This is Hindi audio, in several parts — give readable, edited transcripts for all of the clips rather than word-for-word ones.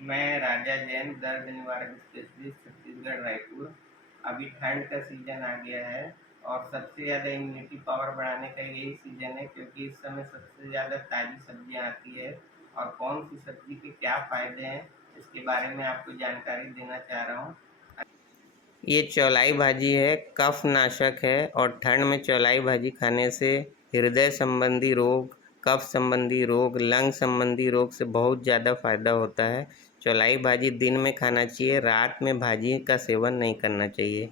मैं राजा जैन, दर्द निवारक स्पेशलिस्ट, छत्तीसगढ़, रायपुर। अभी ठंड का सीज़न आ गया है और सबसे ज़्यादा इम्यूनिटी पावर बढ़ाने का यही सीज़न है, क्योंकि इस समय सबसे ज़्यादा ताज़ी सब्जियां आती है। और कौन सी सब्जी के क्या फ़ायदे हैं, इसके बारे में आपको जानकारी देना चाह रहा हूँ। ये चौलाई भाजी है, कफ नाशक है और ठंड में चौलाई भाजी खाने से हृदय संबंधी रोग, कफ संबंधी रोग, लंग संबंधी रोग से बहुत ज़्यादा फायदा होता है। चौलाई भाजी दिन में खाना चाहिए, रात में भाजी का सेवन नहीं करना चाहिए।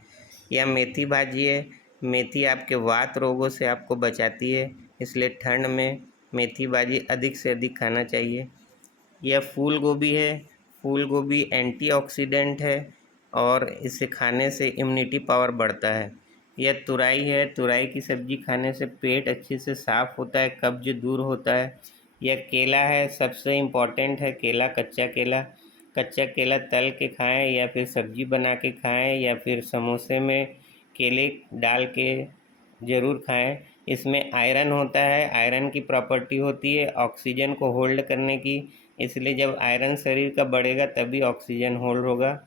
यह मेथी भाजी है। मेथी आपके वात रोगों से आपको बचाती है, इसलिए ठंड में मेथी भाजी अधिक से अधिक खाना चाहिए। यह फूल गोभी है। फूल गोभी एंटीऑक्सीडेंट है और इसे खाने से इम्यूनिटी पावर बढ़ता है। यह तुरई है। तुरई की सब्ज़ी खाने से पेट अच्छे से साफ़ होता है, कब्ज दूर होता है। यह केला है, सबसे इम्पॉर्टेंट है केला, कच्चा केला। कच्चा केला तल के खाएं या फिर सब्ज़ी बना के खाएं या फिर समोसे में केले डाल के ज़रूर खाएं। इसमें आयरन होता है, आयरन की प्रॉपर्टी होती है ऑक्सीजन को होल्ड करने की, इसलिए जब आयरन शरीर का बढ़ेगा तभी ऑक्सीजन होल्ड होगा।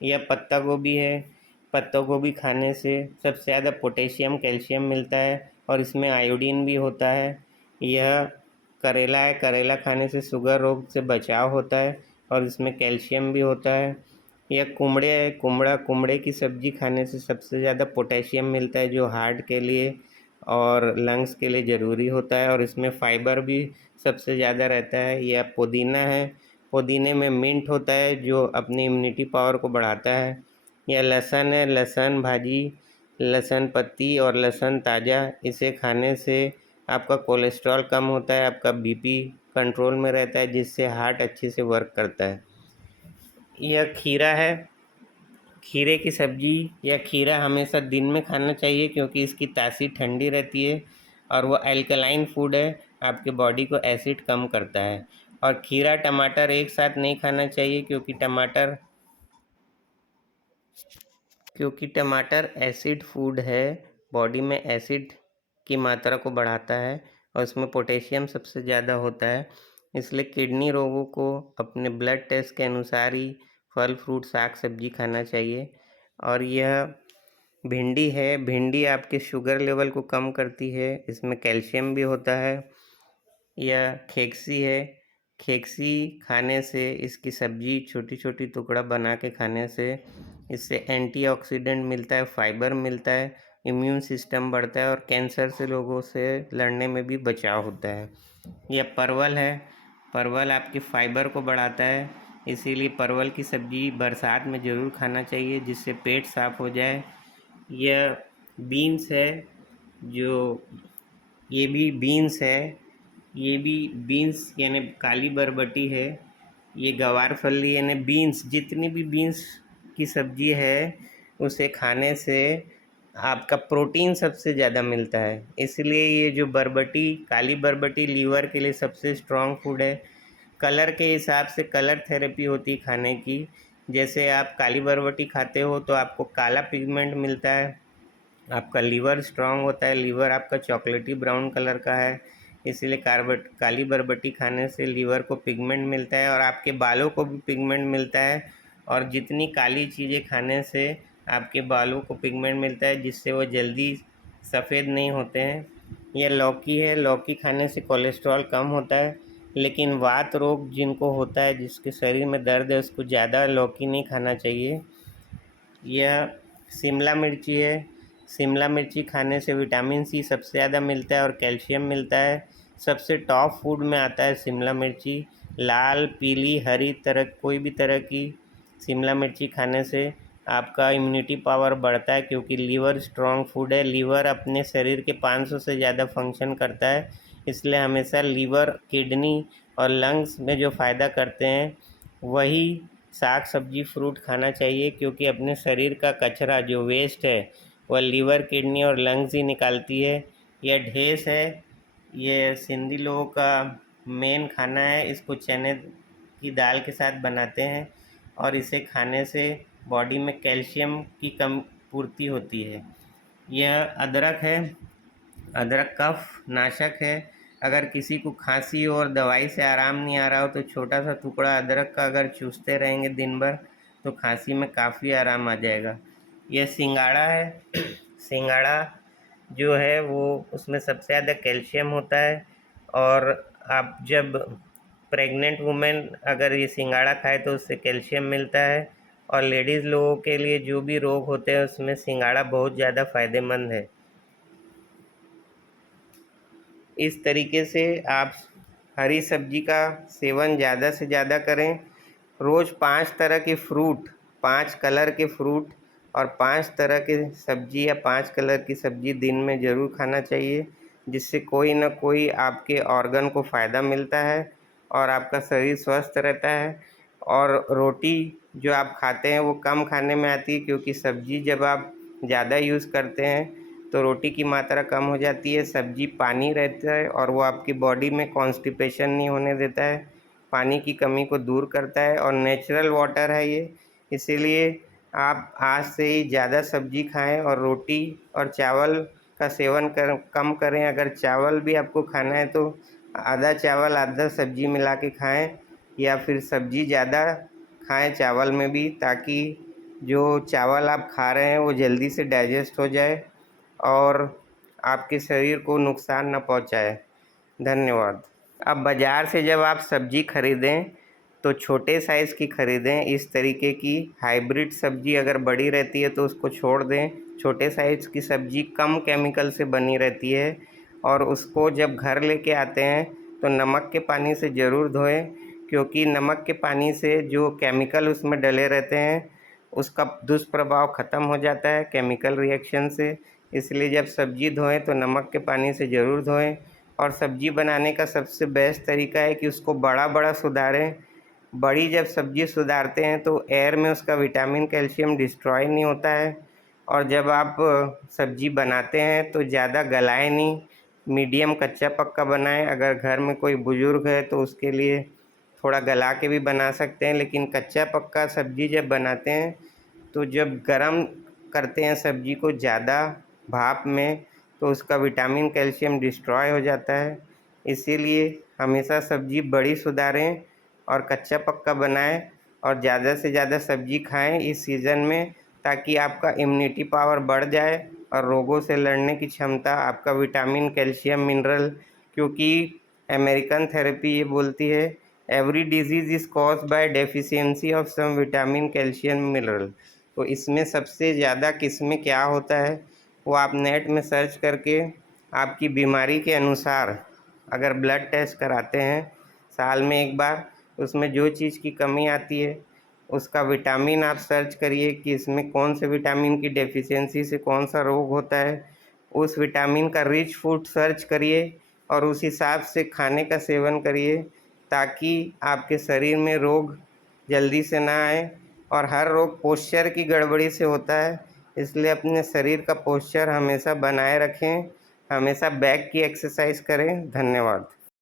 यह पत्ता गोभी है। पत्ता गोभी खाने से सबसे ज़्यादा पोटेशियम कैल्शियम मिलता है और इसमें आयोडीन भी होता है। यह करेला है। करेला खाने से शुगर रोग से बचाव होता है और इसमें कैल्शियम भी होता है। यह कुमड़े है। कुमड़े की सब्ज़ी खाने से सबसे ज़्यादा पोटेशियम मिलता है, जो हार्ट के लिए और लंग्स के लिए ज़रूरी होता है और इसमें फाइबर भी सबसे ज़्यादा रहता है। यह पुदीना है। पुदीने में मिंट होता है जो अपनी इम्यूनिटी पावर को बढ़ाता है। यह लहसुन है। लहसुन भाजी, लहसुन पत्ती और लहसुन ताज़ा, इसे खाने से आपका कोलेस्ट्रॉल कम होता है, आपका बीपी कंट्रोल में रहता है, जिससे हार्ट अच्छे से वर्क करता है। यह खीरा है। खीरे की सब्ज़ी या खीरा हमेशा दिन में खाना चाहिए, क्योंकि इसकी तासीर ठंडी रहती है और वो अल्कलाइन फूड है, आपके बॉडी को एसिड कम करता है। और खीरा टमाटर एक साथ नहीं खाना चाहिए, क्योंकि टमाटर एसिड फूड है, बॉडी में एसिड की मात्रा को बढ़ाता है और इसमें पोटेशियम सबसे ज़्यादा होता है। इसलिए किडनी रोगों को अपने ब्लड टेस्ट के अनुसार ही फल फ्रूट साग सब्जी खाना चाहिए। और यह भिंडी है। भिंडी आपके शुगर लेवल को कम करती है, इसमें कैल्शियम भी होता है। यह खेकसी है। खेकसी खाने से, इसकी सब्जी छोटी छोटी टुकड़ा बना के खाने से, इससे एंटीऑक्सीडेंट मिलता है, फाइबर मिलता है, इम्यून सिस्टम बढ़ता है और कैंसर से लोगों से लड़ने में भी बचाव होता है। यह परवल है। परवल आपके फाइबर को बढ़ाता है, इसीलिए परवल की सब्ज़ी बरसात में ज़रूर खाना चाहिए, जिससे पेट साफ़ हो जाए। यह बीन्स है। जो ये भी बीन्स है। ये भी बीन्स यानी काली बरबटी है। ये गवार फली यानी बीन्स, जितनी भी बीन्स की सब्ज़ी है उसे खाने से आपका प्रोटीन सबसे ज़्यादा मिलता है, इसलिए ये जो बरबटी, काली बरबटी लीवर के लिए सबसे स्ट्रॉन्ग फूड है। कलर के हिसाब से कलर थेरेपी होती है खाने की। जैसे आप काली बरबटी खाते हो तो आपको काला पिगमेंट मिलता है, आपका लीवर स्ट्रांग होता है, लीवर आपका चॉकलेटी ब्राउन कलर का है, इसीलिए काली बरबटी खाने से लीवर को पिगमेंट मिलता है और आपके बालों को भी पिगमेंट मिलता है। और जितनी काली चीज़ें खाने से आपके बालों को पिगमेंट मिलता है, जिससे वो जल्दी सफ़ेद नहीं होते हैं। यह लौकी है। लौकी खाने से कोलेस्ट्रॉल कम होता है, लेकिन वात रोग जिनको होता है, जिसके शरीर में दर्द है, उसको ज़्यादा लौकी नहीं खाना चाहिए। यह शिमला मिर्ची है। शिमला मिर्ची खाने से विटामिन सी सबसे ज़्यादा मिलता है और कैल्शियम मिलता है। सबसे टॉप फूड में आता है शिमला मिर्ची। लाल, पीली, हरी तरह, कोई भी तरह की शिमला मिर्ची खाने से आपका इम्यूनिटी पावर बढ़ता है, क्योंकि लीवर स्ट्रॉन्ग फूड है। लीवर अपने शरीर के 500 से ज़्यादा फंक्शन करता है, इसलिए हमेशा लीवर, किडनी और लंग्स में जो फ़ायदा करते हैं वही साग सब्जी फ्रूट खाना चाहिए, क्योंकि अपने शरीर का कचरा जो वेस्ट है वह लीवर, किडनी और लंग्स ही निकालती है। यह ढेस है। ये सिंधी लोगों का मेन खाना है। इसको चने की दाल के साथ बनाते हैं और इसे खाने से बॉडी में कैल्शियम की कम पूर्ति होती है। यह अदरक है। अदरक कफ नाशक है। अगर किसी को खांसी हो और दवाई से आराम नहीं आ रहा हो तो छोटा सा टुकड़ा अदरक का अगर चूसते रहेंगे दिन भर तो खांसी में काफ़ी आराम आ जाएगा। यह सिंघाड़ा है। सिंघाड़ा जो है वो उसमें सबसे ज़्यादा कैल्शियम होता है, और आप जब प्रेग्नेंट वुमेन अगर ये सिंघाड़ा खाए तो उससे कैल्शियम मिलता है, और लेडीज़ लोगों के लिए जो भी रोग होते हैं उसमें सिंघाड़ा बहुत ज़्यादा फ़ायदेमंद है। इस तरीके से आप हरी सब्जी का सेवन ज़्यादा से ज़्यादा करें। रोज़ 5 तरह के फ्रूट, 5 कलर के फ्रूट और 5 तरह के सब्जी या 5 कलर की सब्जी दिन में ज़रूर खाना चाहिए, जिससे कोई ना कोई आपके ऑर्गन को फ़ायदा मिलता है और आपका शरीर स्वस्थ रहता है। और रोटी जो आप खाते हैं वो कम खाने में आती है, क्योंकि सब्जी जब आप ज़्यादा यूज़ करते हैं तो रोटी की मात्रा कम हो जाती है। सब्जी पानी रहता है और वो आपकी बॉडी में कॉन्स्टिपेशन नहीं होने देता है, पानी की कमी को दूर करता है, और नेचुरल वाटर है ये। इसीलिए आप आज से ही ज़्यादा सब्जी खाएं और रोटी और चावल का सेवन कम करें। अगर चावल भी आपको खाना है तो आधा चावल आधा सब्जी मिला के खाएँ, या फिर सब्जी ज़्यादा खाएँ चावल में भी, ताकि जो चावल आप खा रहे हैं वो जल्दी से डाइजेस्ट हो जाए और आपके शरीर को नुकसान न पहुंचाए। धन्यवाद। अब बाज़ार से जब आप सब्ज़ी खरीदें तो छोटे साइज़ की खरीदें। इस तरीके की हाइब्रिड सब्ज़ी अगर बड़ी रहती है तो उसको छोड़ दें। छोटे साइज़ की सब्ज़ी कम केमिकल से बनी रहती है, और उसको जब घर लेके आते हैं तो नमक के पानी से ज़रूर धोएं, क्योंकि नमक के पानी से जो केमिकल उसमें डले रहते हैं उसका दुष्प्रभाव ख़त्म हो जाता है केमिकल रिएक्शन से। इसलिए जब सब्ज़ी धोएं तो नमक के पानी से ज़रूर धोएं। और सब्ज़ी बनाने का सबसे बेस्ट तरीका है कि उसको बड़ा सुधारें। बड़ी जब सब्ज़ी सुधारते हैं तो एयर में उसका विटामिन कैल्शियम डिस्ट्रॉय नहीं होता है। और जब आप सब्ज़ी बनाते हैं तो ज़्यादा गलाएं नहीं, मीडियम कच्चा पक्का बनाएं। अगर घर में कोई बुज़ुर्ग है तो उसके लिए थोड़ा गला के भी बना सकते हैं, लेकिन कच्चा पक्का सब्ज़ी जब बनाते हैं तो जब गरम करते हैं सब्ज़ी को ज़्यादा भाप में तो उसका विटामिन कैल्शियम डिस्ट्रॉय हो जाता है। इसीलिए हमेशा सब्ज़ी बड़ी सुधारें और कच्चा पक्का बनाएं, और ज़्यादा से ज़्यादा सब्ज़ी खाएं इस सीज़न में, ताकि आपका इम्यूनिटी पावर बढ़ जाए और रोगों से लड़ने की क्षमता, आपका विटामिन कैल्शियम मिनरल, क्योंकि अमेरिकन थेरेपी ये बोलती है every disease is caused by deficiency of some vitamin calcium mineral. तो इसमें सबसे ज़्यादा किसमें क्या होता है वो आप नेट में सर्च करके आपकी बीमारी के अनुसार अगर ब्लड टेस्ट कराते हैं साल में एक बार, उसमें जो चीज़ की कमी आती है उसका विटामिन आप सर्च करिए कि इसमें कौन से विटामिन की डेफिशिएंसी से कौन सा रोग होता है। उस विटामिन का रिच फूड सर्च करिए और उस हिसाब से खाने का सेवन करिए, ताकि आपके शरीर में रोग जल्दी से ना आए। और हर रोग पोस्चर की गड़बड़ी से होता है, इसलिए अपने शरीर का पोस्चर हमेशा बनाए रखें, हमेशा बैक की एक्सरसाइज करें। धन्यवाद।